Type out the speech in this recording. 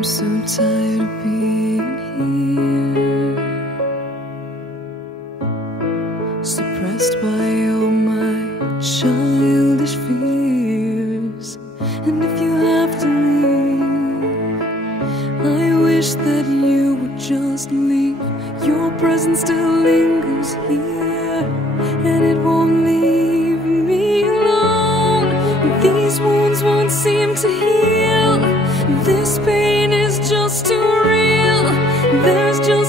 I'm so tired of being here, suppressed by all my childish fears. And if you have to leave, I wish that you would just leave. Your presence still lingers here, and it won't leave me alone. These wounds won't seem to heal. This pain is just too real. There's just